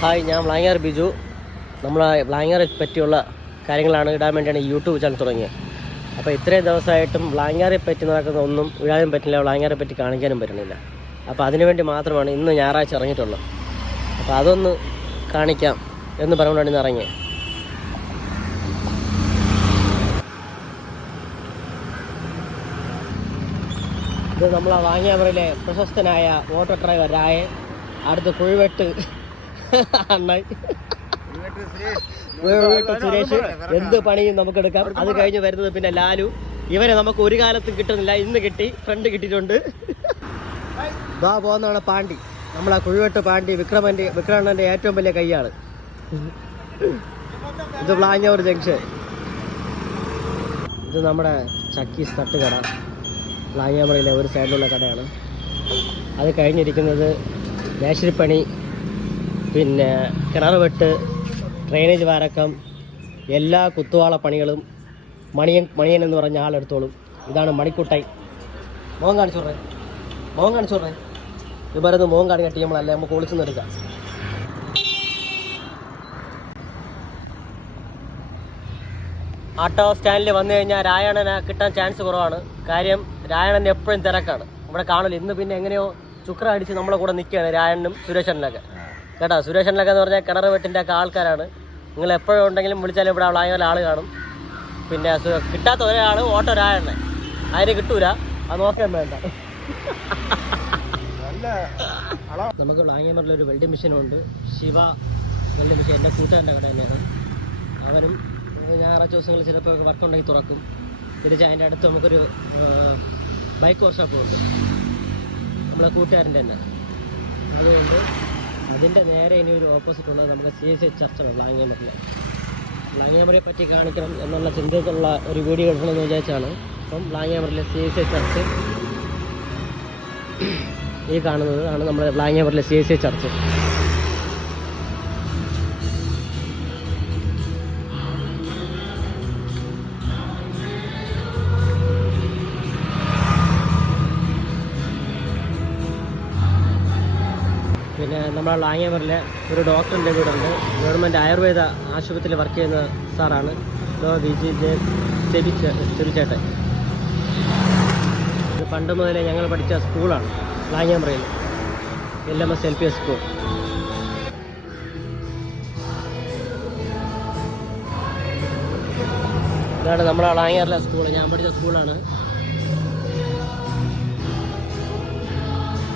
Hi, ഞാൻ വ്ളാങ്ങാർ ബിജു. നമ്മൾ വ്ളാങ്ങാറെ പറ്റിയുള്ള കാര്യങ്ങളാണ് ഇടാൻ വേണ്ടിയാണ് ഈ യൂട്യൂബ് ചാനൽ തുടങ്ങിയത്. അപ്പോൾ ഇത്രയും ദിവസമായിട്ടും വ്ളാങ്ങാറെ പറ്റി നടക്കുന്ന ഒന്നും ഇടാനും പറ്റില്ല, വ്ളാങ്ങാറെ പറ്റി കാണിക്കാനും പറ്റുന്നില്ല. അപ്പോൾ അതിനുവേണ്ടി മാത്രമാണ് ഇന്ന് ഞായറാഴ്ച ഇറങ്ങിയിട്ടുള്ളത്. അപ്പോൾ അതൊന്ന് കാണിക്കാം എന്ന് പറഞ്ഞുകൊണ്ടാണ് ഇന്ന് ഇറങ്ങിയത്. ഇത് നമ്മളെ വ്ളാങ്ങാറിലെ പ്രശസ്തനായ ഓട്ടോ ഡ്രൈവർ രായൻ, അടുത്ത് കുഴിവെട്ട് അണ്ണൻ, സുരേഷ്. എന്ത് പണിയും നമുക്ക് എടുക്കാം. അത് കഴിഞ്ഞ് വരുന്നത് പിന്നെ ലാലു. ഇവരെ നമുക്ക് ഒരു കാലത്തും കിട്ടുന്നില്ല, ഇന്ന് കിട്ടി, ഫ്രണ്ട് കിട്ടിയിട്ടുണ്ട്. വാ പോകുന്നതാണ് പാണ്ടി, നമ്മളെ കുഴിവെട്ട് പാണ്ടി, വിക്രമണ്ണന്റെ ഏറ്റവും വലിയ കൈയാണ്. ഇത് വ്ളാങ്ങാർ ജംഗ്ഷൻ. ഇത് നമ്മുടെ ചക്കീസ് തട്ടുകട, വ്ളാങ്ങാറിലെ ഒരു സൈഡിലുള്ള കടയാണ്. അത് കഴിഞ്ഞിരിക്കുന്നത് മേശിരിപ്പണി, പിന്നെ കിണർ വെട്ട്, ഡ്രെയിനേജ് വാരക്കം, എല്ലാ കുത്തുവാള പണികളും മണിയൻ എന്ന് പറഞ്ഞ ആളെടുത്തോളും. ഇതാണ് മണിക്കുട്ടൈ. മോൻ കാണിച്ചോറേ. ഇത് പറയുന്നത് മോൻ കാണി കട്ടി നമ്മളല്ലേ, നമുക്ക് ഒളിച്ചു എടുക്കാം. ഓട്ടോ സ്റ്റാൻഡിൽ വന്നു കഴിഞ്ഞാൽ രായണനെ കിട്ടാൻ ചാൻസ് കുറവാണ്. കാര്യം രായണൻ എപ്പോഴും തിരക്കാണ്, ഇവിടെ കാണില്ല. ഇന്ന് പിന്നെ എങ്ങനെയോ ചുക്ര അടിച്ച് നമ്മളെ കൂടെ നിൽക്കുകയാണ് രായണനും സുരേഷനിലൊക്കെ. കേട്ടോ, സുരേഷനിലൊക്കെ എന്ന് പറഞ്ഞാൽ കിണർ വെട്ടിൻ്റെ ഒക്കെ ആൾക്കാരാണ്. നിങ്ങൾ എപ്പോഴും ഉണ്ടെങ്കിലും വിളിച്ചാലും ഇവിടെ വ്ളാങ്ങാറിൽ ആൾ കാണും. പിന്നെ കിട്ടാത്ത ഒരാൾ ഓട്ടോ രായണനെ, ആരും കിട്ടൂല, അത് നോക്കാൻ വേണ്ട. നമുക്ക് വ്ളാങ്ങാറിൽ ഒരു വെൽഡിംഗ് മെഷീനുണ്ട്, ശിവ വെൽഡിംഗ് മെഷീൻ. എൻ്റെ കൂട്ടുകാരൻ്റെ കട തന്നെയാണ്. അവനും ഞായറാഴ്ച ദിവസങ്ങളിൽ ചിലപ്പോൾ വർക്ക് ഉണ്ടെങ്കിൽ തുറക്കും. തിരിച്ച് അതിൻ്റെ അടുത്ത് നമുക്കൊരു ബൈക്ക് വർക്ക്ഷോപ്പും ഉണ്ട്, നമ്മളെ കൂട്ടുകാരൻ്റെ തന്നെ. അതുകൊണ്ട് അതിൻ്റെ നേരെ ഇനി ഒരു ഓപ്പോസിറ്റ് ഉള്ളത് നമുക്ക് CSI ചർച്ചാണ് വ്ളാങ്ങാറിനെ പറ്റി കാണിക്കണം എന്നുള്ള ചിന്തയ്ക്കുള്ള ഒരു വീഡിയോ എടുക്കണമെന്ന് വിചാരിച്ചാണ്. അപ്പം വ്ളാങ്ങാറിലെ CSI ചർച്ച് ഈ കാണുന്നത് ആണ് നമ്മുടെ വ്ളാങ്ങാറിലെ CSI ചർച്ച്. പിന്നെ നമ്മുടെ വ്ളാങ്ങാറിലെ ഒരു ഡോക്ടറിൻ്റെ വീടുണ്ട്, ഗവൺമെൻറ് ആയുർവേദ ആശുപത്രിയിൽ വർക്ക് ചെയ്യുന്ന സാറാണ് ചെബിച്ചേട്ടൻ. ഇത് പണ്ട് മുതലേ ഞങ്ങൾ പഠിച്ച സ്കൂളാണ് വ്ളാങ്ങാറിൽ, LMS LPS സ്കൂൾ. ഇതാണ് നമ്മുടെ വ്ളാങ്ങാറിലെ സ്കൂൾ, ഞാൻ പഠിച്ച സ്കൂളാണ്.